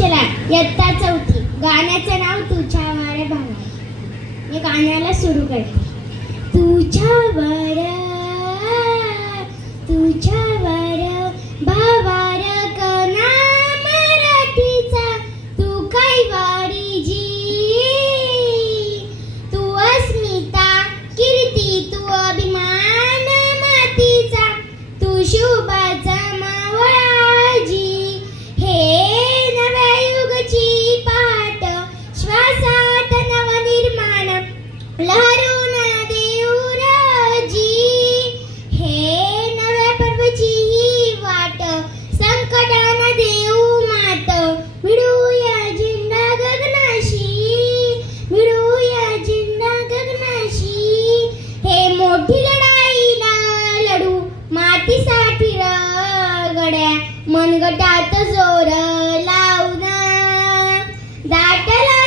अक्षरा इयत्ता चौथी. गाण्याचं नाव तुझ्यावर भावा. मी गाण्याला सुरू करते. तुझ्यावर भावार कना मराठीचा तू कैवारी जी. तू अस्मिता कीर्ती तू अभिमान मातीचा तू शुभाचा मावळाजी. हे नव्या युगची पाट श्वासात नवनिर्माण लहरून देऊ राजी. हे नव्या पर्वची ही वाट संकटान देऊ मात. मिळूया झेंडा गगनाशी, मिळूया झेंडा गगनाशी. हे मोठी लढाईला लढू मातीसाठी रगड्या मनगटात जोर लावून दाटला